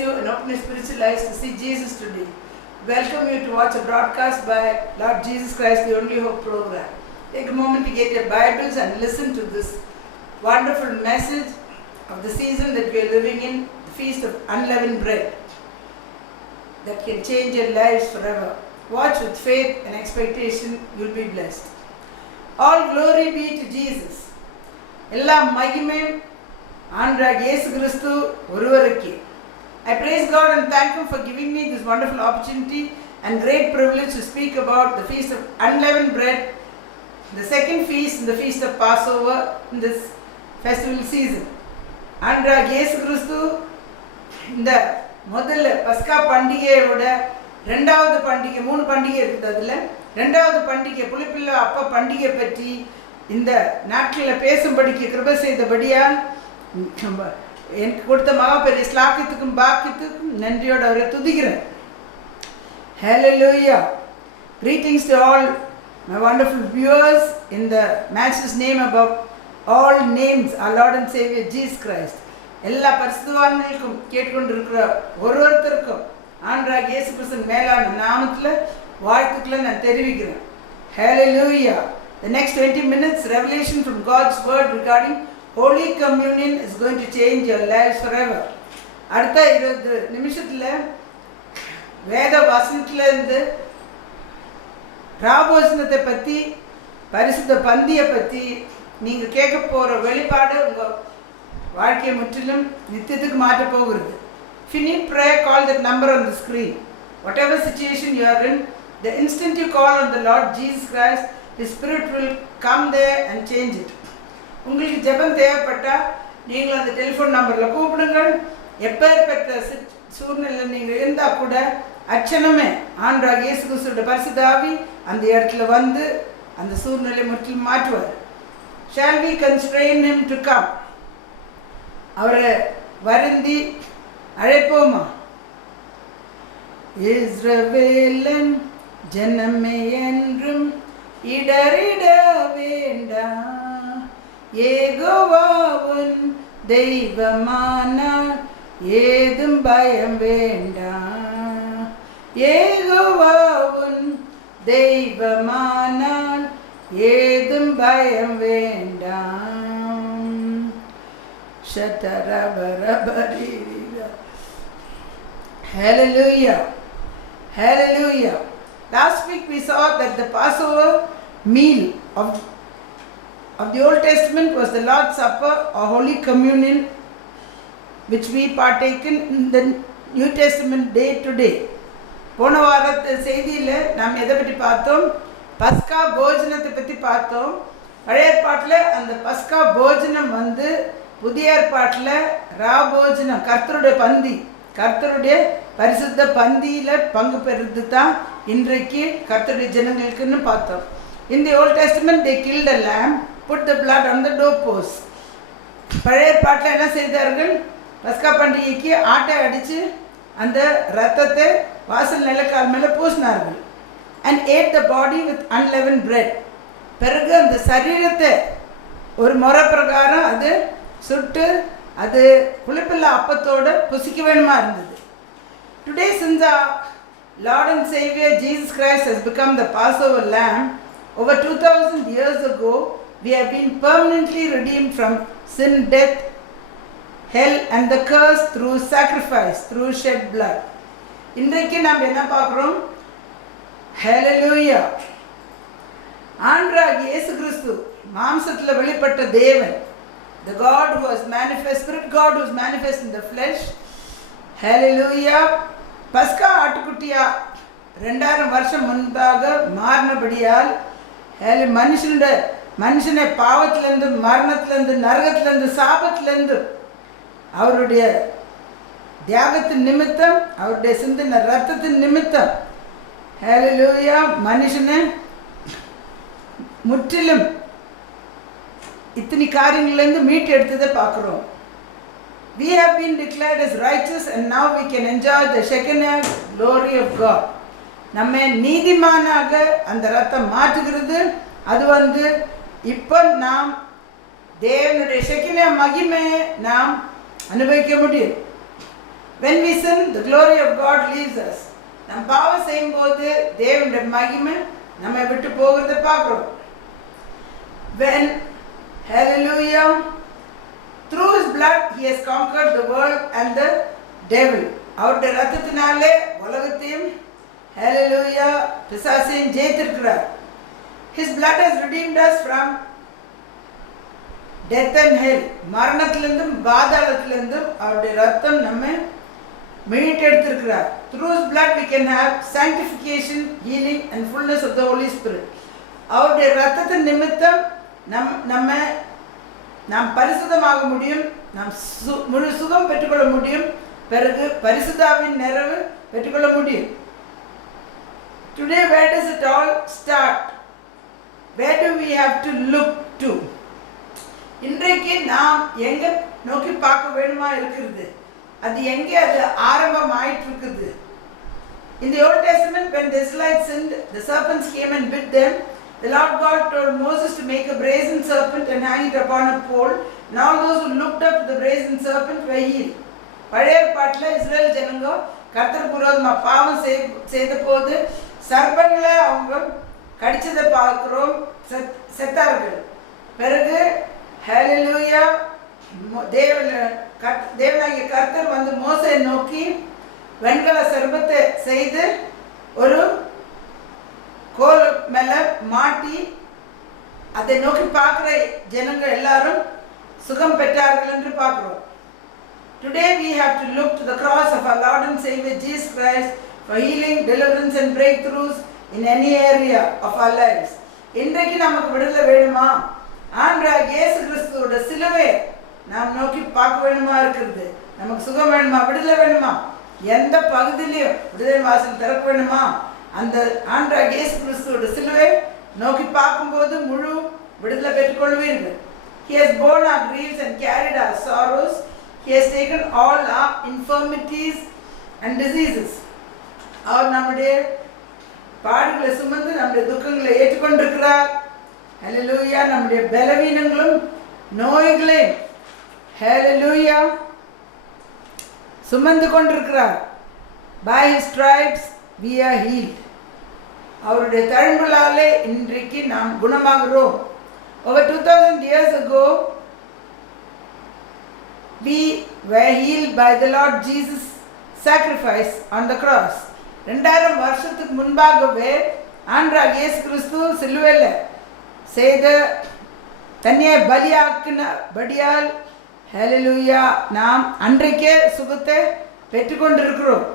you and open your spiritual eyes to see Jesus today. Welcome you to watch a broadcast by Lord Jesus Christ, the Only Hope program. Take a moment to get your Bibles and listen to this wonderful message of the season that we are living in, the Feast of Unleavened Bread, that can change your lives forever. Watch with faith and expectation, you will be blessed. All glory be to Jesus. எல்லா மகிமையும் ஆண்டவராகிய இயேசு கிறிஸ்து ஒருவருக்கே. I praise God and thank Him for giving me this wonderful opportunity and great privilege to speak about the Feast of Unleavened Bread, the second feast in the Feast of Passover in this festival season. ஆண்டவராகிய இயேசு கிறிஸ்து இந்த முதல்ல பஸ்கா பண்டிகையோட ரெண்டாவது பண்டிகை, 3 பண்டிகை இருக்குது, அதில் ரெண்டாவது பண்டிகை புளிப்பில்லா அப்ப பண்டிகை பற்றி இந்த நாட்களில் பேசும்படிக்கு கிருபை செய்தபடியால் எனக்கு கொடுத்த மகாபெரிய ஸ்லாக்கியத்துக்கும் பாக்கியத்துக்கும் நன்றியோடு அவரை துதிக்கிறேன். Hallelujah. Greetings to all my wonderful viewers in the matchless name above all names, our Lord and Savior Jesus Christ. எல்லா பரிசுத்தவான்களுக்கும் கேட்டுக்கொண்டிருக்கிற ஒருத்தருக்கும் ஆண்டவராகிய இயேசு கிறிஸ்துவின் மேலான நாமத்தில் வாழ்த்துக்களை நான் தெரிவிக்கிறேன். Hallelujah. The next 20 minutes revelation from God's word regarding Holy Communion is going to change your lives forever. அடுத்த 20 நிமிஷத்தில் வேத வசனத்திலிருந்து ராபோஜனத்தை பற்றி, பரிசுத்த பந்தியை பற்றி நீங்கள் கேட்க போகிற வெளிப்பாடு உங்கள் வாழ்க்கையை முற்றிலும் நித்தியத்துக்கு மாற்ற போகிறது. If you need prayer, call that number on the screen. Whatever situation you are in, the instant you call on the Lord Jesus Christ, His Spirit will come there and change it. உங்களுக்கு ஜெபம் தேவைப்பட்டால் நீங்கள் அந்த telephone நம்பரில் கூப்பிடுங்கள். எப்பேற்பட்ட சூழ்நிலையில் நீங்கள் இருந்தால் கூட அச்சனமே ஆண்டவராகிய இயேசு கிறிஸ்துவோட பரிசுத்த ஆவி அந்த இடத்துல வந்து அந்த சூழ்நிலையை முற்றிலும் மாற்றுவார். Shall we constrain him to come? அவரை வருந்தி அழைப்போமா? இஸ்ரவேலன் ஜனமே என்றும் இடறிட வேண்டாம், யெகோவாவின் தெய்வமானார் ஏதும் பயம் வேண்டாம், யெகோவாவின் தெய்வமானார் ஏதும் பயம் வேண்டாம். ஷதரபரபரிரா. Hallelujah. Hallelujah. Last week we saw that the Passover meal of the Old Testament was the Lord's Supper or Holy Communion, which we partaken in the New Testament day to day. போன வாரத்து செய்தியில் நாம் எதை பற்றி பார்த்தோம்? பஸ்கா போஜனத்தை பற்றி பார்த்தோம். பழைய ஏற்பாட்டில் அந்த பஸ்கா போஜனம் வந்து புதிய ஏற்பாட்டில் ராபோஜனம், கர்த்தருடைய பந்தி, கர்த்தருடைய பரிசுத்த பந்தியில் பங்கு பெறுறது தான் இன்றைக்கு கர்த்தருடைய ஜனங்களுக்குன்னு பார்த்தோம். In the Old Testament they killed a lamb, put the blood on the doorpost. பழைய ஏற்பாட்டில் என்ன செய்தார்கள்? பஸ்கா பண்டிகைக்கு ஆட்டை அடித்து அந்த இரத்தத்தை வாசல் நிலக்கால் மேலே பூசினார்கள். And ate the body with unleavened bread. பிறகு அந்த சரீரத்தை ஒரு முறை பிரகாரம் அது சுட்டு அது புளிப்பில்லா அப்பத்தோடு புசிக்க வேணுமா இருந்தது. Today, since our Lord and Savior Jesus Christ has become the Passover lamb, over 2000 years ago, we have been permanently redeemed from sin, death, hell and the curse through sacrifice, through shed blood. இன்றைக்கு நாம் என்ன பார்க்குறோம்? Hallelujah. ஆண்டவராகிய இயேசு கிறிஸ்து மாம்சத்தில் வெளிப்பட்ட தேவன், the God who was manifest, Spirit God who was manifest in the flesh. Hallelujah. பஸ்கா ஆட்டுக்குட்டியா 2000 வருஷம் முன்பாக மாறினபடியால் மனுஷனை பாவத்திலேருந்து, மரணத்திலேருந்து, நரகத்திலேருந்து, சாபத்திலேருந்து அவருடைய தியாகத்தின் நிமித்தம், அவருடைய சிந்தின ரத்தத்தின் நிமித்தம், ஹல்லேலூயா, மனுஷனை முற்றிலும் இத்தனை காரியங்களிலிருந்து மீட்டு எடுத்ததை பார்க்குறோம். We have been declared as righteous and now we can enjoy the Shekinah glory of God. நம்மை நீதிமானாக அந்த ரத்தம் மாற்றுகிறது. அது வந்து இப்போ நாம் தேவனுடைய ஷெக்கினா மகிமையை நாம் அனுபவிக்க முடியும். When we sin, the glory of God leaves us. நம் பாவம் செய்யும்போது தேவனுடைய மகிமை நம்மை விட்டு போகிறத பார்க்கிறோம். When, hallelujah, through his blood he has conquered the world and the devil. அவருடைய ரத்தத்தினாலே உலகத்தையும் hallelujah பிசாசையும் ஜெயித்திருக்கிறார். His blood has redeemed us from death and hell. மரணத்திலிருந்தும் பாதாளத்திலிருந்தும் அவருடைய ரத்தம் நம்மை மீட்டெடுத்திருக்கிறார். Through his blood we can have sanctification, healing and fullness of the Holy Spirit. அவருடைய ரத்தத்தின் நிமித்தம் நாம் பரிசுத்தமாக முடியும், நாம் முழு சுகம் பெற்றுக்கொள்ள முடியும், பிறகு பரிசுத்தாவின் நிறைவு பெற்றுக்கொள்ள முடியும். Today where does it all start? Where do we have to look to? இன்றைக்கு நாம் எங்க நோக்கி பார்க்க வேணுமா இருக்கிறது? அது எங்கே அது ஆரம்பம் ஆயிட்டு இருக்குது? In the Old Testament, when the Israelites sinned, the serpents came and bit them. The Lord God told Moses to make a brazen serpent and hang it upon a pole. And all those who looked up to the brazen serpent were healed. பழைய ஏற்பாட்டில் Israel ஜனங்க கர்த்தருக்கு விரோதமாக பாவம் செய்த போது சர்ப்பங்களை அவங்க கடிச்சதை பார்க்கிறோம், செத்தார்கள். பிறகு ஹல்லேலூயா தேவனாகிய கர்த்தர் வந்து மோசேயை நோக்கி வெண்கல சர்ப்பத்தை செய்து ஒரு கோல் மேல மாட்டி அதை நோக்கி பார்க்கிற ஜனங்கள் எல்லாரும் சுகம் பெற்றார்கள் என்று பார்க்கிறோம். Today we have to look to the cross of our Lord and Savior Jesus Christ for healing, deliverance and breakthroughs in any area of our lives. இன்றைக்கு நமக்கு விடுதலை வேணுமா? ஆண்டவராகிய இயேசு கிறிஸ்துவோட சிலுவை நாம் நோக்கி பார்க்க வேணுமா இருக்கிறது? நமக்கு சுகம் வேணுமா? விடுதலை வேணுமா? எந்த பகுதியிலையும் விடுதலை வாசல் திறக்க வேணுமா? அந்த ஆண்டவராகிய இயேசு கிறிஸ்துவோட சிலுவை நோக்கி பார்க்கும்போது முழு விடுதலை பெற்றுக்கொள்வீர்கள். He has borne our griefs and carried our sorrows. He has taken all our infirmities and diseases. அவர் நம்முடைய பாடுகளை சுமந்து நம்முடைய துக்கங்களை ஏற்றுக்கொண்டிருக்கிறார். ஹல்லேலூயா. நம்முடைய பலவீனங்களும் நோய்களையும் ஹல்லேலூயா சுமந்து கொண்டிருக்கிறார். By his stripes we are healed. அவருடைய தழும்புகளாலே இன்றைக்கு நாம் குணமாகிறோம். Over 2000 years ago we were healed by the Lord Jesus sacrifice on the cross. 2000 வருஷத்துக்கு முன்பாகவே ஆண்டவராகிய இயேசு கிறிஸ்து சிலுவையில் செய்த தன்னை பலியாக்கினபடியால் ஹல்லேலூயா நாம் அன்றைக்கே சுகத்தை பெற்றுக்கொண்டிருக்கிறோம்.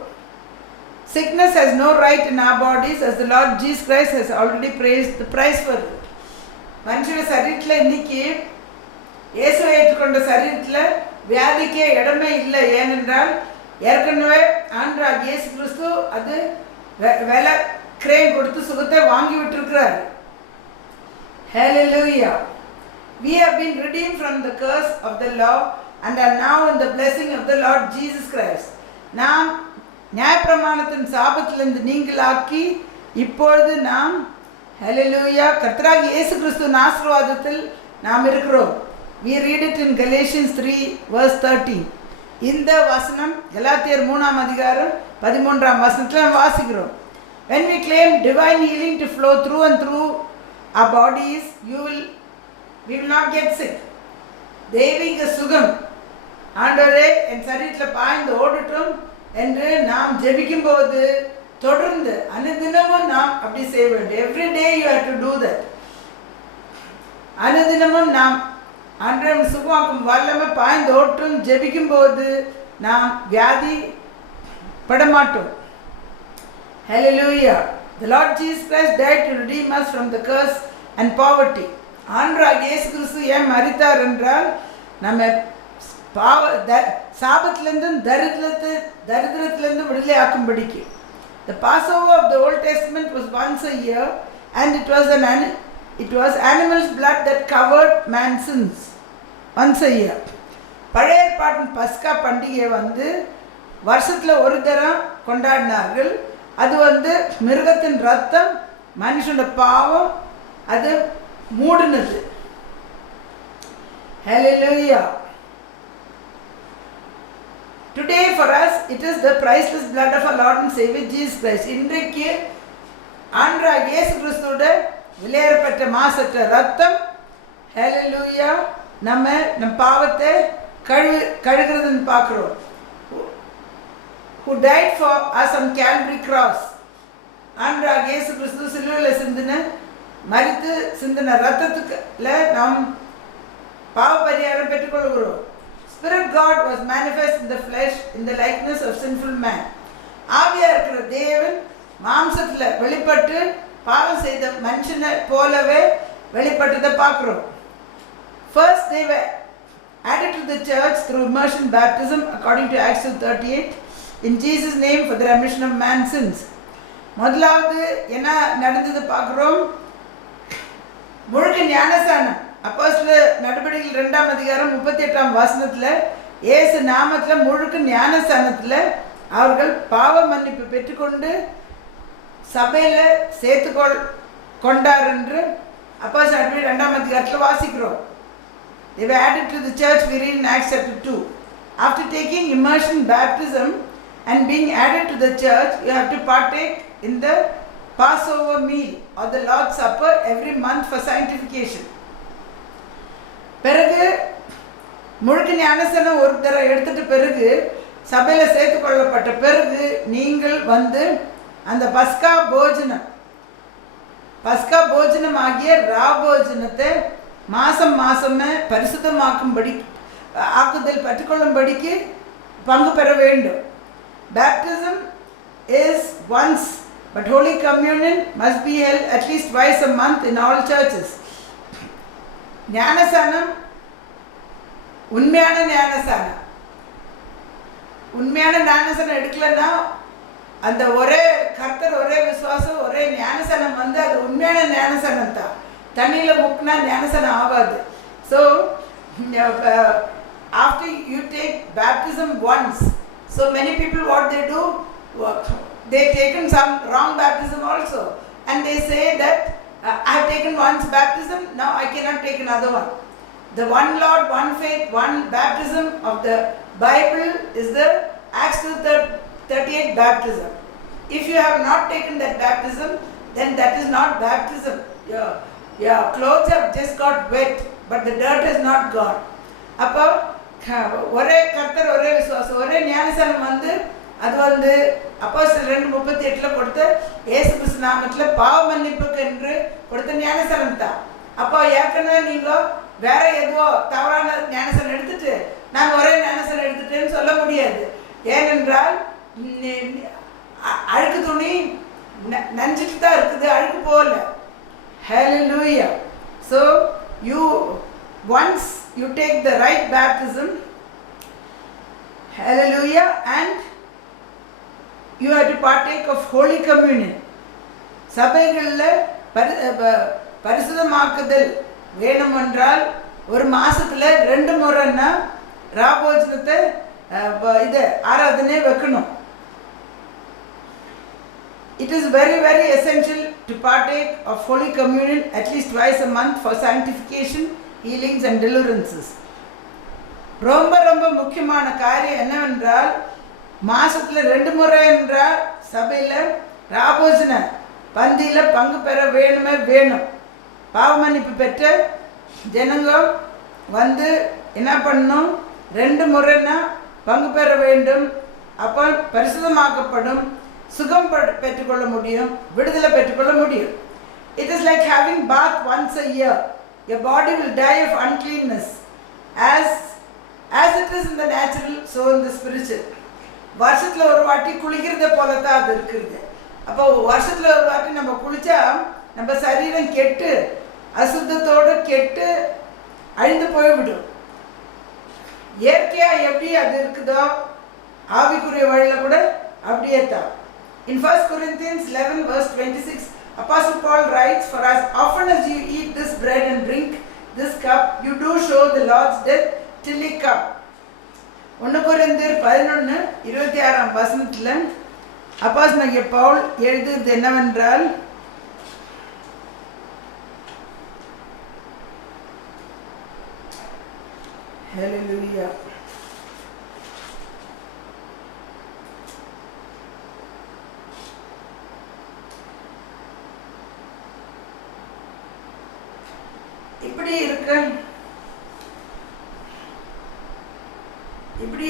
Sickness has no right in our bodies as the Lord Jesus Christ has already paid the price for it. மனுஷன சரீரத்தில் இன்னைக்கு இயேசுவை ஏற்றுக்கொண்ட சரீரத்தில் வியாதிக்கே இடமே இல்லை. ஏனென்றால் ஏற்கனவே ஆண்டவராகிய இயேசு கிறிஸ்து அது விலை கிரயம் கொடுத்து சுகத்தை வாங்கி விட்டிருக்கிறார். Hallelujah. We have been redeemed from the curse of the law and are now in the blessing of the Lord Jesus Christ. நாம் நியாயப்பிரமாணத்தின் சாபத்திலிருந்து நீங்களாக்கி இப்பொழுது நாம் ஹல்லேலூயா கர்த்தராகிய இயேசு கிறிஸ்துவின் ஆசீர்வாதத்தில் நாம் இருக்கிறோம். We read it in Galatians 3 verse 13. இந்த வசனம் கலாத்தியர் 3ஆம் அதிகாரம் 13ஆம் வசனத்தில் வாசிக்கிறோம். When we claim divine healing to flow through and through our bodies, we will not get sick. தெய்வீக சுகம் ஆண்டவரே என் சரீரத்தில் பாய்ந்து ஓடட்டும் என்று நாம் ஜெபிக்கும் போது தொடர்ந்து அனுதினமும் நாம் அப்படி செய்ய வேண்டும். Every day you have to do that. அனுதினமும் நாம் ஆண்டவரின் சுகமாக்கும் வல்லமை பாய்ந்து ஓட்டும் ஜெபிக்கும் போது நாம் வியாதி படமாட்டோம். Hallelujah. The Lord Jesus Christ died to redeem us from the curse and poverty. ஆண்டவராகிய இயேசு கிறிஸ்து ஏன் மரித்தார் என்றால் நம்ம சாபத்திலிருந்தும் தரித்திரத்திலிருந்து விடுதலை ஆக்கும்படிக்கு. The Passover of the Old Testament was once a year and it was animal's blood that covered man's sins once a year. பழைய ஏற்பாட்டின் பஸ்கா பண்டிகை வந்து வருஷத்தில் ஒரு தரம் கொண்டாடினார்கள். அது வந்து மிருகத்தின் ரத்தம் மனுஷனோட பாவம் அது மூடினது. Hallelujah. Today for us it is the priceless blood of our Lord and Savior Jesus Christ. இன்றைக்கு ஆண்டவராகிய இயேசு கிறிஸ்துவோட விலையேறப்பட்ட மாசற்ற ரத்தம், ஹalleluya, நம்ம பாவத்தை கழுகுறதுன்னு பார்க்கிறோம். Who died for us on Calvary cross. ஆண்டவராகிய இயேசு கிறிஸ்து சிலுவையில் மரித்து சிந்தின ரத்தத்துக்குல நாம் பாவ பரிகாரம் பெற்றுக்கொள்கிறோம். Spirit God was manifest in the flesh in the likeness of sinful man. ஆவியா இருக்கிற தேவன் மாம்சத்தில் வெளிப்பட்டு பாவம் செய்த மனுஷனை போலவே வெளிப்பட்டதை பார்க்கிறோம். First they were added to the church through immersion baptism according to Acts 2:38 in Jesus name for the remission of man's sins. முதலாவது என்ன நடந்தது பார்க்கிறோம். முழுக்க ஞானஸ்நானம். அப்போஸ்தலர் நடபடிகள் 2ஆம் அதிகாரம் 38ஆம் வசனத்தில் இயேசு நாமத்தில் முழுக்க ஞானஸ்நானத்தில் அவர்கள் பாவ மன்னிப்பு பெற்றுக்கொண்டு சபையில் சேர்த்து கொண்டார் என்று அப்போஸ்தலர் நடபடிகள் 2ஆம் அதிகாரத்தில் வாசிக்கிறோம். They were added to the church, we read in Acts chapter 2. After taking immersion baptism and being added to the church, you have to partake in the Passover meal or the Lord's Supper every month for sanctification. பிறகு முழுக்க ஞானஸ்நானம் ஒரு தடவை எடுத்துட்டு பிறகு சபையில் சேர்த்து கொள்ளப்பட்ட பிறகு நீங்கள் அந்த பஸ்கா போஜனம் ஆகிய ராபோஜனத்தை மாசமே பரிசுத்தமாக்கும்படி ஆக்குதல் பெற்றுக்கொள்ளும்படிக்கு பங்கு பெற வேண்டும். Baptism is once, but Holy Communion must be held at least twice a month in all churches. ஞானஸ்நானம் உண்மையான ஞானஸ்நானம் எடுக்கலன்னா அந்த ஒரே கர்த்தர் ஒரே விசுவாசம் ஒரே ஞானஸ்நானம் அது உண்மையான ஞானஸ்நானம் தான். தண்ணியில் முக்கினா ஞானஸ்நானம் ஆகாது. So after you take baptism once, so many people what they do, they taken some wrong baptism also, and they say that I have taken once baptism, now I cannot take another one. The one Lord, one faith, one baptism of the Bible is the Acts 2:38 baptism. If you have not taken that baptism, then that is not baptism. Your clothes have just got wet, but the dirt has not gone. அப்போ ஒரே கர்த்தர் ஒரே விசுவாசம் ஒரே ஞானஸ்நானம் அது அப்போஸ்தலர் 2:38 கொடுத்த இயேசு கிறிஸ்து நாமத்தில் பாவ மன்னிப்புக்கு என்று கொடுத்த ஞானஸ்நானம் தான். அப்போ ஏற்கனவே நீங்கள் வேற ஏதோ தவறான ஞானஸ்நானம் எடுத்துட்டு நாங்கள் ஒரே ஞானஸ்நானம் எடுத்துட்டேன்னு சொல்ல முடியாது. ஏனென்றால் அழுக்கு துணி நஞ்சிட்டு தான் இருக்குது, அழுக்கு போகல. Hallelujah. So once you take the right baptism, hallelujah, and you have to partake of Holy Communion. சபைகளில் பரிசுத்தமாக்குதல் வேணுமென்றால் ஒரு மாசத்துல 2 முறைன்னா ராபோஜனத்தை ஆராதனை வைக்கணும். It is very, very essential to partake of Holy Communion at least twice a month for sanctification, healings and deliverances. ரொம்ப ரொம்ப முக்கியமான காரியம் என்னவென்றால் மாசத்துல 2 முறை என்றால் சபையில் ராபோஜன பந்தியில் பங்கு பெற வேணும். பாவ மன்னிப்பு பெற்ற ஜனங்க என்ன பண்ணணும், 2 முறைன்னா பங்கு பெற வேண்டும். அப்போ பரிசுத்தமாக்கப்படும், சுகம் பெற்றுக்கொள்ள முடியும், விடுதலை பெற்றுக்கொள்ள முடியும். It is like having bath once a year. Your body will die of uncleanness as it is in the natural, so in the spiritual. வருஷத்தில் ஒரு வாட்டி குளிக்கிறத போல தான் அது இருக்குது. அப்போ வருஷத்தில் ஒரு வாட்டி நம்ம குளித்தா நம்ம சரீரம் கெட்டு அசுத்தத்தோடு கெட்டு அழிந்து போய்விடும். இயற்கையாக எப்படி அது இருக்குதோ ஆவிக்குரிய வழியில் கூட அப்படியே தான். In 1 Corinthians 11 verse 26, Apostle Paul writes, "For as often as you eat this bread and drink this cup, you do show the Lord's death till he come." 1 Corinthians 11:26 வசனத்தில் அப்போஸ்தலனாகிய பவுல் எழுதுகிறது என்னவென்றால், Hallelujah. இப்படி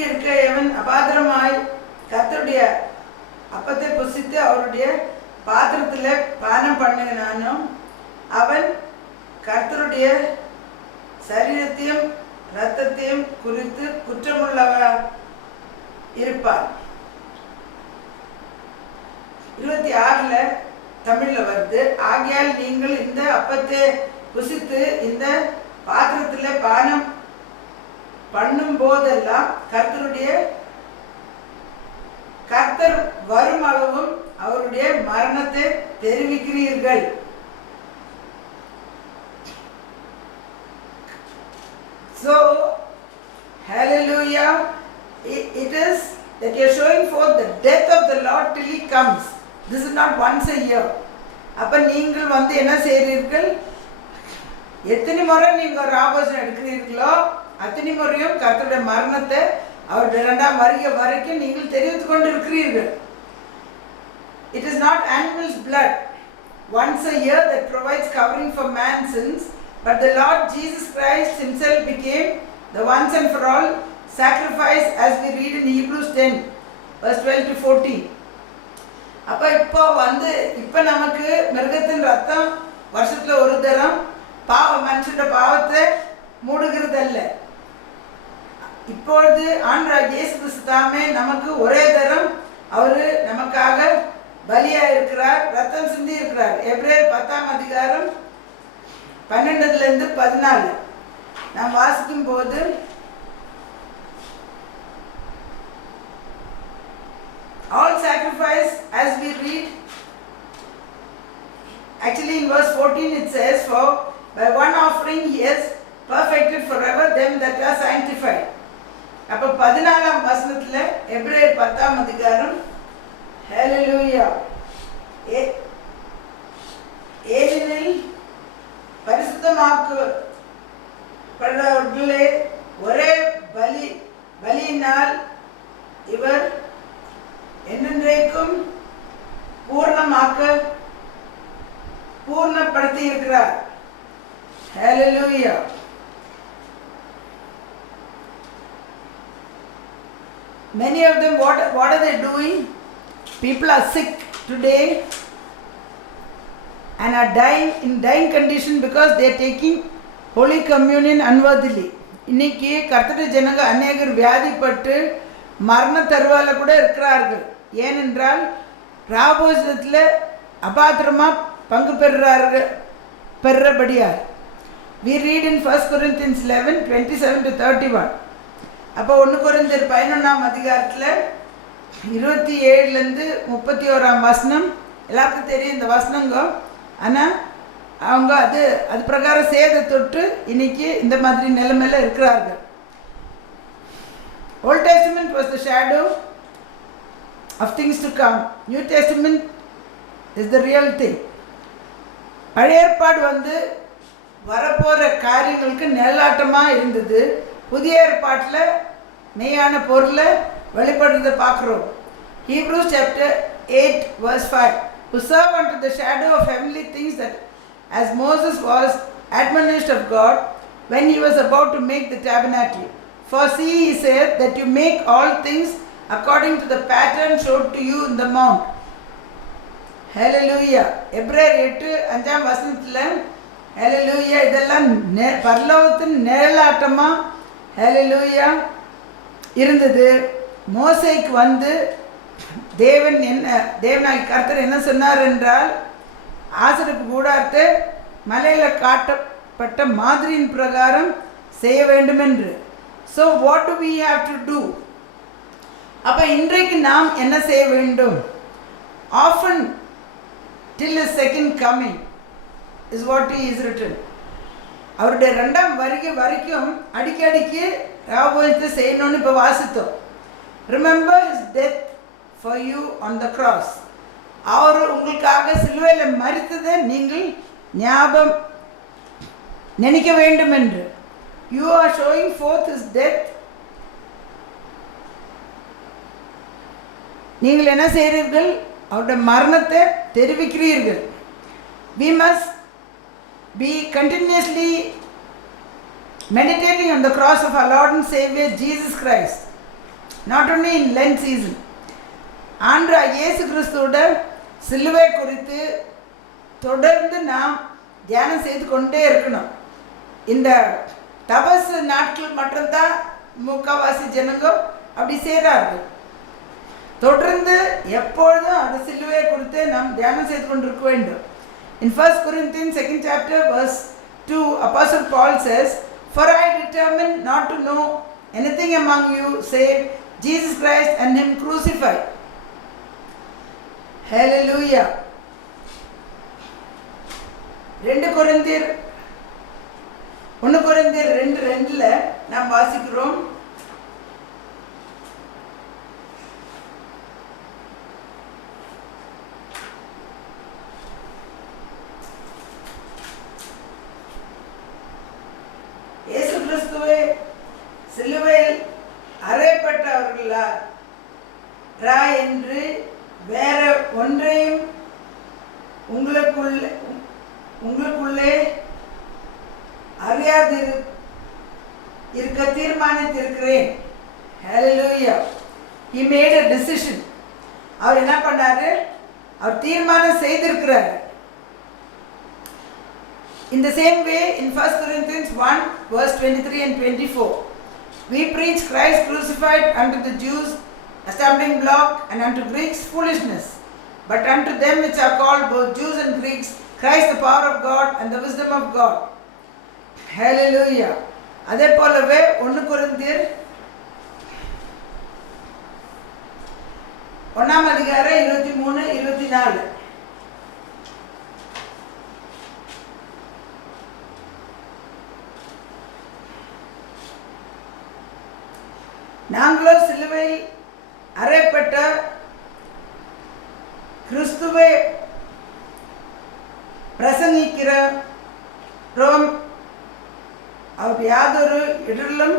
இருக்க எவன் அபாத்திரமாய் கர்த்தருடைய அப்பத்தை புசித்து அவருடைய பாத்திரத்தில் பானம் பண்ணுகிறானோ அவன் கர்த்தருடைய சரீரத்தையும் இரத்தத்தையும் குறித்து குற்றமுள்ளவர் இருப்பார். 26 தமிழில் வருது. ஆகையால் நீங்கள் இந்த அப்பத்தை புசித்து இந்த பாத்திரத்தில் பானம் பண்ணும் போதெல்லாம் கர்த்தர் வரும் அளவும் அவருடைய மரணத்தை தெரிவிக்கிறீர்கள். So, hallelujah, it is that you are showing forth the death of the Lord till he comes. This is not once a year. அப்போ நீங்கள் வந்து என்ன செய்கிறீர்கள்? எத்தனை முறை நீங்கள் ராபோஜனம் எடுக்கிறீர்களோ அத்தனை முறையும் கர்த்தருடைய மரணத்தை அவருடைய 2ஆம் வருகை வரைக்கும் நீங்கள் தெரிவித்து கொண்டு இருக்கிறீர்கள். It is not animal's blood once a year that provides covering for man's sins, but the Lord Jesus Christ himself became the once and for all sacrifice, as we read in Hebrews 10 verse 12 to 14. அப்போ இப்போ நமக்கு மிருகத்தின் ரத்தம் வருஷத்தில் ஒரு தரம் மனுஷனோட பாவத்தை மூடுகிறதல்ல. இப்பொழுது ஆண்டவர் இயேசு கிறிஸ்து தாமே நமக்கு ஒரே தரம் அவர் நமக்காக பலியாக இருக்கிறார், ரத்தம் சிந்தி இருக்கிறார். எபிரேயர் 10ஆம் அதிகாரம் 12 to 14 நாம் வாசிக்கும் போது all sacrifice, as we read, actually in verse 14 it says, for by one offering he has perfected forever them that are sanctified. அப்போ 14ஆம் வசனத்தில் எபிரேயர் 10ஆம் அதிகாரம், ஹalleluya, ஏனெனில் பரிசுத்தமாக்கப்படுகிறவர்களே ஒரே பலியினால் இவர் என்றென்றைக்கும் பூர்ணப்படுத்தி இருக்கிறார். Hallelujah. Many of them, what are they doing? People are sick today and are dying condition because they are taking Holy Communion unworthily. இன்னைக்கு கர்த்தருடைய ஜனங்க அநேகர் வியாதிப்பட்டு மரண தருவால கூட இருக்கிறார்கள். ஏனென்றால் ராபோஜனத்தில் அபாத்திரமாக பங்கு பெறுறபடியார். We read in 1 Corinthians 11 27 to 31. அப்போ 1 கொரிந்தியர் 11ஆம் அதிகாரத்தில் 27 to 31 வசனம் எல்லாருக்கும் தெரியும் இந்த வசனங்க. ஆனால் அவங்க அது பிரகாரம் சேத தொட்டு இன்னைக்கு இந்த மாதிரி நிலைமையில் இருக்கிறார்கள். Old Testament was the shadow of things to come. New Testament is the real thing. பழைய ஏற்பாடு வரப்போகிற காரியங்களுக்கு நிழலாட்டமாக இருந்தது. புதிய ஏற்பாட்டில் மெய்யான பொருளை வெளிப்படுறதை பார்க்குறோம். Hebrews chapter 8 verse 5, who serve unto the shadow of heavenly things, that as Moses was admonished of God when he was about to make the tabernacle. For see, he said, that you make all things according to the pattern showed to you in the mount. Hallelujah. எபிரேயர் 8:5 வசனத்தில் ஹalleluya, இதெல்லாம் பரலோகத்தின் நிழலாட்டமா ஹalleluya இருந்தது. மோசேக்கு தேவனாய் கர்த்தர் என்ன சொன்னார் என்றால், ஆசரிப்பு கூடாரத்தை மலையில் காட்டப்பட்ட மாதிரியின் பிரகாரம் செய்ய வேண்டும் என்று. So what do we have to do? அப்போ இன்றைக்கு நாம் என்ன செய்ய வேண்டும்? Often till his second coming is what is written. அவருடைய 2ஆம் வருகை வரைக்கும் அடிக்கடிக்கு ராபோஜனத்தை செய்யணும்னு இப்போ வாசித்தோம். Remember his death for you on the cross. அவர் உங்களுக்காக சிலுவையில் மரித்ததை நீங்கள் நினைக்க வேண்டும் என்று. You are showing forth his death. நீங்கள் என்ன செய்கிறீர்கள்? அவருடைய மரணத்தை தெரிவிக்கிறீர்கள். We must be continuously meditating on the cross of our Lord and Savior Jesus Christ, not only in Lent season. ஆண்டா இயேசு கிறிஸ்துவோட சிலுவை குறித்து தொடர்ந்து நாம் தியானம் செய்து கொண்டே இருக்கணும். இந்த தபஸ் நாட்கள் மட்டும்தான் முக்கால்வாசி ஜனங்க அப்படி செய்கிறார்கள். தொடர்ந்து எப்பொழுதும் அந்த சிலுவை குறித்து நாம் தியானம் செய்து கொண்டிருக்க வேண்டும். In 1 Corinthians 2nd chapter verse 2, Apostle Paul says, "For I determined not to know anything among you save Jesus Christ and Him crucified." Hallelujah. 1 Corinthians 2:2 நாம் வாசிக்கிறோம். இயேசு கிறிஸ்துவே சிலுவையில் அறையப்பட்டவர்களா என்று வேற ஒன்றையும் உங்களுக்குள்ளே அறியாது இருக்க தீர்மானித்திருக்கிறேன். Hallelujah. He made a decision. அவர் என்ன பண்ணாரு? அவர் தீர்மானம் செய்திருக்கிறார். In the same way, in 1 Corinthians 1 verse 23 and 24, we preach Christ crucified unto the Jews a stumbling block, and unto Greeks foolishness, but unto them which are called both Jews and Greeks Christ the power of God and the wisdom of God. Hallelujah. அதே போலவே 1 கொரிந்தியர் 1:23-24, நாங்களோ சிலுவையில் அறையப்பட்ட கிறிஸ்துவை பிரசங்கிக்கிறோம். அவர் யாதொரு இடரிலும்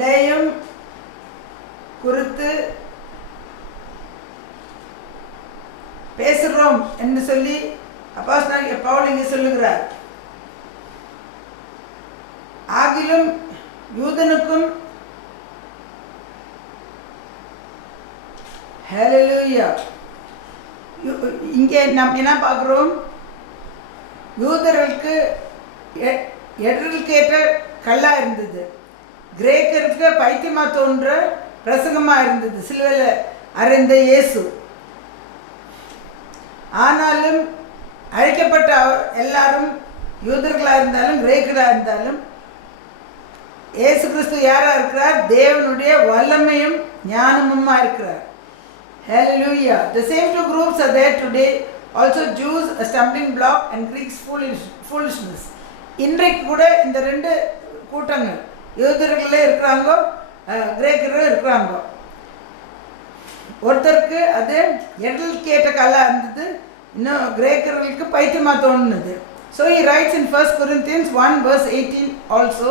லேயும் குறித்து பேசுகிறோம் என்று சொல்லி அப்போஸ்தலனாகிய பவுல் இங்கே சொல்லுகிறார். ஆகிலும் யூதனுக்கும் ஹல்லேலூயா. இங்கே நாம் என்ன பார்க்குறோம்? யூதர்களுக்கு எடலுக்கேற்ற கல்லாக இருந்தது, கிரேக்கருக்கு பைத்தியமாக தோன்ற பிரசங்கமாக இருந்தது சிலுவையில் அறைந்த இயேசு. ஆனாலும் அழைக்கப்பட்ட எல்லாரும் யூதர்களாக இருந்தாலும் கிரேக்கராக இருந்தாலும் இயேசு கிறிஸ்து யாராக இருக்கிறார்? தேவனுடைய வல்லமையும் ஞானமுமா இருக்கிறார். Hallelujah. The same two groups are there today. Also Jews a stumbling block and Greeks foolishness. இன்றைக்கு கூட இந்த ரெண்டு கூட்டங்கள், யூதர்களே இருக்கிறாங்க, கிரேக்கரும் இருக்கிறாங்க. ஒருத்தருக்கு அது எடல் கேட்ட கல்லாக இருந்தது, இன்னும் கிரேக்கர்களுக்கு பைத்தியமாக தோணுது. So he writes in 1 Corinthians 1 verse 18 also,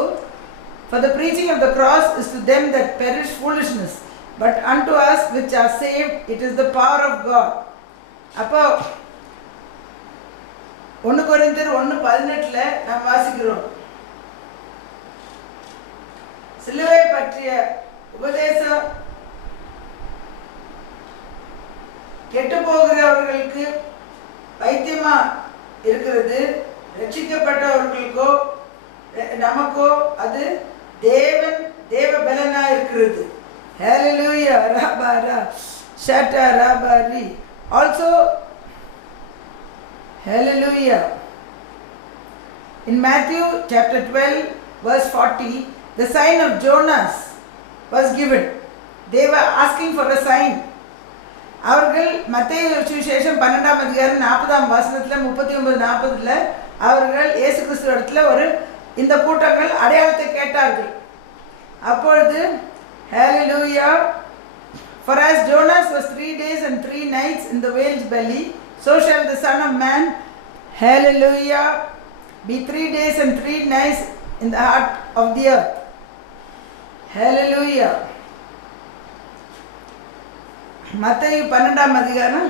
"For the preaching of the cross is to them that perish foolishness, but unto us which are saved it is the power of God." அப்போ 1 கொரிந்தியர் 1:18 நாம் வாசிக்கிறோம், சிலுவை பற்றிய உபதேசம் கெட்டு போகிறவர்களுக்கு பைத்தியமா இருக்கிறது, ரட்சிக்கப்பட்டவர்களுக்கோ நமக்கோ அது தேவ பலனா இருக்கிறது. Hallelujah. Rabara shata rabari. Also hallelujah. In Matthew chapter 12 verse 40, the sign of Jonas was given. They were asking for a sign. அவர்கள் மத்தேயு சுவிசேஷம் 12:40 39-40 அவர்கள் இயேசு கிறிஸ்து இடத்துல இந்த கூட்டங்கள் அடையாளத்தை கேட்டார்கள். அப்பொழுது hallelujah, for as Jonas was 3 days and 3 nights in the whale's belly, so shall the Son of Man, hallelujah, be 3 days and 3 nights in the heart of the earth. Hallelujah. மத்தேயு 12:40.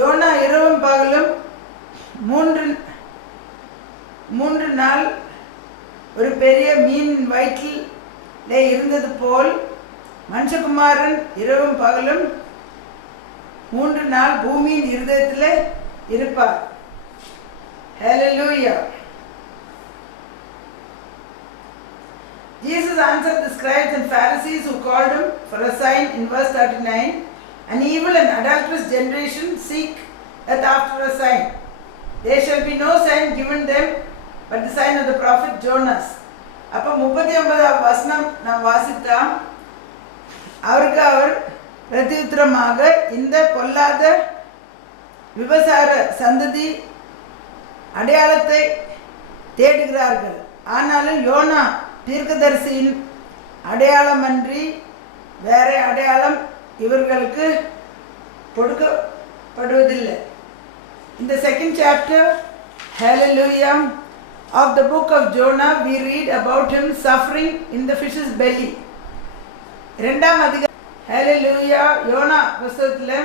யோனா இரவும் பகலும் மூன்று நாள் ஒரு பெரிய மீன் வயிற்றில் இருந்தது போல் மனுஷகுமாரன் இரவும் பகலும் 3 நாள் பூமியின் இருதயத்தில் இருப்பார். Hallelujah. Jesus answered the scribes and Pharisees who called him for a sign in verse 39. An evil and adulterous generation seeketh after a sign. There shall be no sign given them but the sign of the prophet Jonas. அப்போ 39 வசனம் நாம் வாசித்தோம். அவருக்கு அவர் பிரதியுத்தரமாக, இந்த பொல்லாத விபசார சந்ததி அடையாளத்தை தேடுகிறார்கள், ஆனாலும் யோனா தீர்க்கதரிசியின் அடையாளமன்றி வேற அடையாளம் இவர்களுக்கு கொடுக்கப்படுவதில்லை. In the second chapter, hallelujah, of the book of Jonah, we read about him suffering in the fish's belly. இரண்டாம் அதிகாரம், hallelujah, யோனா புத்தகத்தில்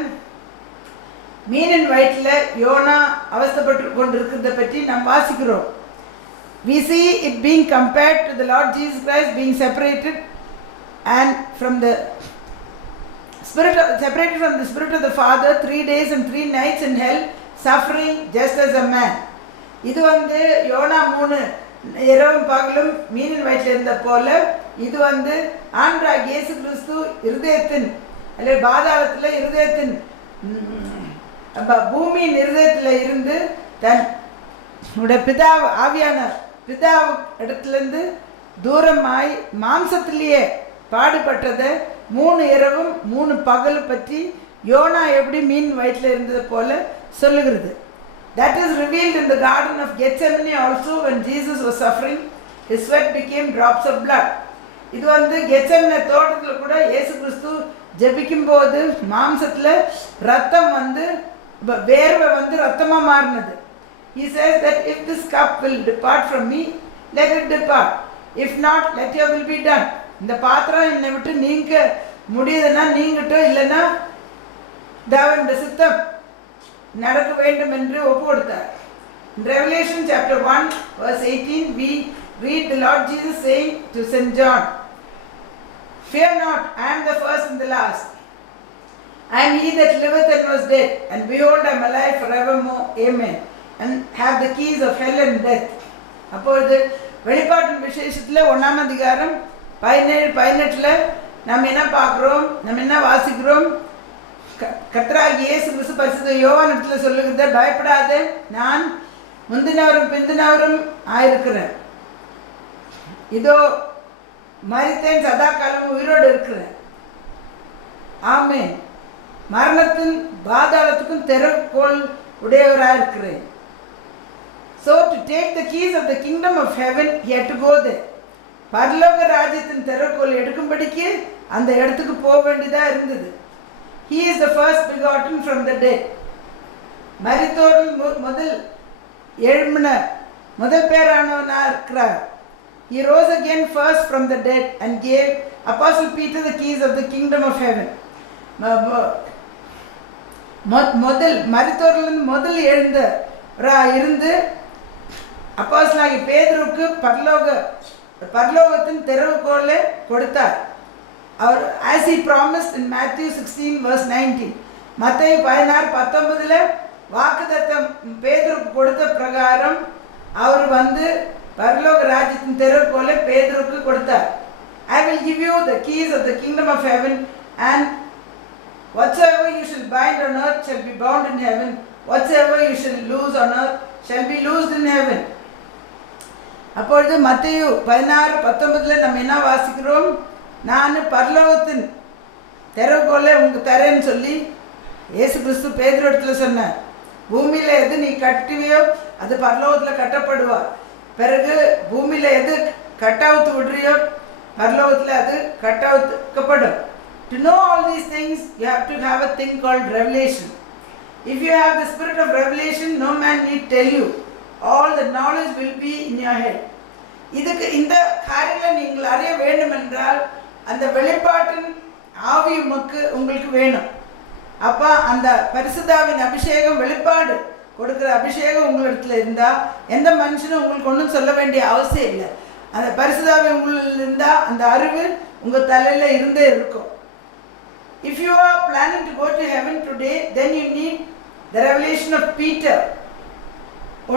மீனின் வயிற்றில் யோனா அவஸ்தைப்பட்டு கொண்டிருக்கிறத பற்றி நாம் வாசிக்கிறோம். We see it being compared to the Lord Jesus Christ being separated from the Spirit of the Father 3 days and 3 nights in hell, suffering just as a man. இது YONO 3 இரவும் பகலும் மீனின் வயிற்றில் இருந்த போல, இது ஆண்டவராகிய இயேசு கிறிஸ்து இருதயத்தின் அல்லது பாதாளத்தில் இருதயத்தின் பூமியின் இருதயத்தில் இருந்து தன்னுடைய ஆவியான பிதாவு இடத்துலேருந்து தூரமாய் மாம்சத்திலேயே பாடுபட்டதை 3 இரவும் 3 பகல் பற்றி யோனா எப்படி மீன் வயிற்றில் இருந்தது போல சொல்லுகிறது. That is revealed in the garden of Gethsemane also. When Jesus was suffering, his sweat became drops of blood. இது கெத்செமனே தோட்டத்தில் கூட இயேசு கிறிஸ்து ஜெபிக்கும் போது மாம்சத்தில் ரத்தம் வேர்வை ரத்தமாக மாறினது. He says that if this cup will depart from me, let it depart. If not, let your will be done. இந்த பாத்திரம் என்னை விட்டு நீங்க முடியுதுன்னா நீங்கட்டும், இல்லைன்னா தேவனுடைய சித்தம் நடக்க வேண்டும் என்று ஒப்பு கொடுத்தார். In Revelation chapter 1 verse 18, we read the Lord Jesus saying to St. John, "Fear not, I am the first and the last. I am he that liveth and was dead, and behold, I am alive forevermore. Amen. And have the keys of hell and death." அப்பொழுது வெளிப்பாட்டின் விசேஷத்தில் 1ஆம் அதிகாரம் 17-18 நாம் என்ன பார்க்குறோம், நம்ம என்ன வாசிக்கிறோம்? கர்த்தராகிய இயேசு கிறிஸ்து பரிசுத்த யோவானிடத்தில் சொல்லுகிறத, பயப்படாதே, நான் முந்தினவரும் பிந்தினவரும் ஆயிருக்கிறேன், இதோ மரித்தேன், சதா காலம் உயிரோடு இருக்கிறேன். ஆமென். மரணத்தின் பாதாளத்துக்கும் திறவுகோல் உடையவராக இருக்கிறேன். So to take the keys of the kingdom of heaven, he had to go there. பரலோக ராஜ்யத்தின் திறவுகோல் எடுக்கும்படிக்கு அந்த இடத்துக்கு போக வேண்டியதாக இருந்தது. He is the first begotten from the dead. மரித்தோரில் முதல் பேரானவனாக இருக்கிறார். He rose again first from the dead and gave Apostle Peter the keys of the kingdom of heaven. மரித்தோரிலிருந்து முதல் இருந்து அப்போஸ்தலனாகிய பேதுருக்கு பரலோகத்தின் திறவுகோலை கொடுத்தார். அவர் as he promised in Matthew 16 verse 19, மத்தேயு 16:19 வாக்குத்தத்தம் பேதுருக்கு கொடுத்த பிரகாரம் அவர் பரலோக ராஜ்யத்தின் திறவுகோலை பேதுருக்கு கொடுத்தார். I will give you the keys of the kingdom of heaven, and whatsoever you shall bind on earth shall be bound in heaven, whatsoever you shall loose on earth shall be loosed in heaven. அப்பொழுது மத்தேயு 16:19 நம்ம என்ன வாசிக்கிறோம்? நான் பரலோகத்தின் திறவுகோலை உங்களுக்கு தரேன்னு சொல்லி இயேசு கிறிஸ்து பேதுரு இடத்துல சொன்னார். பூமியில் எது நீ கட்டுவியோ அது பரலோகத்தில் கட்டப்படுவா, பிறகு பூமியில் எது கட்டாவுத்து விடுறியோ பரலோகத்தில் அது கட்டாவுக்கப்படும். To know all these things, you have to have a thing called revelation. If you have the spirit of revelation, no man need tell you. All the knowledge will be in your head. இந்த காரியங்களை நீங்கள் அறிய வேண்டும் என்றால் அந்த வெளிப்பாட்டின் ஆவி உங்களுக்கு வேணும். அப்போ அந்த பரிசுத்தாவின் அபிஷேகம், வெளிப்பாடு கொடுக்குற அபிஷேகம் உங்களிடத்துல இருந்தால் எந்த மனுஷனும் உங்களுக்கு ஒன்றும் சொல்ல வேண்டிய அவசியம் இல்லை. அந்த பரிசுத்தாவி உங்களில் இருந்தால் அந்த அறிவு உங்கள் தலையில் இருந்தே இருக்கும். If you are planning to go to heaven today, then you need the revelation of Peter,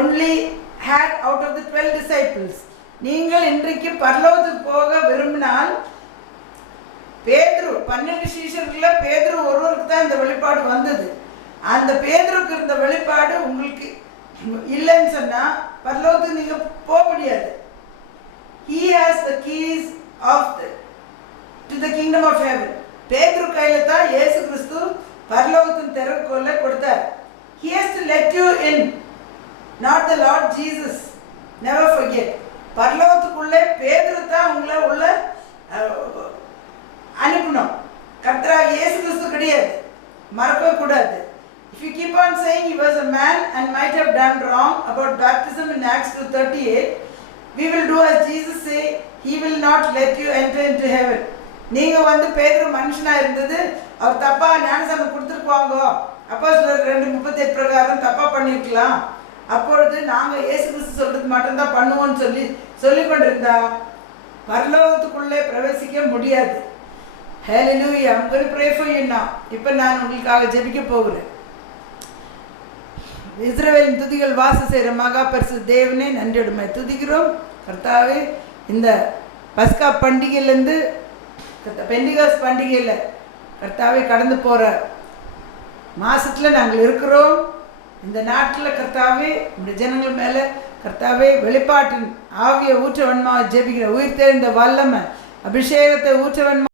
only had out of the 12 disciples. நீங்கள் இன்றைக்கு பரலோகத்துக்கு போக விரும்பினால், பேதுரு 12 சீஷர்களில் பேதுரு ஒருவருக்கு தான் இந்த வெளிப்பாடு வந்தது. அந்த பேதுருக்கு இருந்த வெளிப்பாடு உங்களுக்கு இல்லைன்னு சொன்னால் பரலோகத்துக்கு நீங்கள் போக முடியாது. He has the keys to the kingdom of heaven. பேதுரு கையில் தான் இயேசு கிறிஸ்து பரலோகத்தின் திறவுகோலை கொடுத்தார். He has to let you in, not the Lord Jesus. Never forget. பரலோகத்துக்குள்ளே பேதுரு தான் உங்களை உள்ள அனுப்பணும். கர்த்தராகிய இயேசு கிறிஸ்து கிடையாது, மறக்கவே கூடாது. If you keep on saying he was a man and might have done wrong about baptism in Acts 2:38, we will do as Jesus say, he will not let you enter into heaven. நீங்கள் வந்து பேதுரு மனுஷனாக இருந்தது, அவர் தப்பாக ஞானசானம் கொடுத்துருப்பாங்க, அப்போஸ்தலர் 2:38 பிரகாரம் தப்பாக பண்ணியிருக்கலாம். அப்பொழுது நாங்கள் இயேசு கிறிஸ்து சொல்கிறது மட்டும்தான் பண்ணுவோம்னு சொல்லிக்கொண்டிருந்தா பரலோகத்துக்குள்ளே பிரவேசிக்க முடியாது. Hallelujah. I'm going to pray for you now. இப்போ நான் உங்களுக்காக ஜெபிக்க போகிறேன். இஸ்ரவேலின் துதிகள் வாசம் செய்கிற மகா பரிசுத்த தேவனே, நன்றியுடைமை துதிக்கிறோம். கர்த்தாவே, இந்த பஸ்கா பண்டிகையிலேருந்து பெண்டிகாஸ் பண்டிகையில் கர்த்தாவே கடந்து போகிற மாதத்தில் நாங்கள் இருக்கிறோம். இந்த நாட்டில் கர்த்தாவே இந்த ஜனங்கள் மேலே கர்த்தாவே வெளிப்பாட்டின் ஆவியை ஊற்ற வேணுமா ஜெபிக்கிற, உயிர் தெரிந்த வல்லமை அபிஷேகத்தை ஊற்ற வேணுமா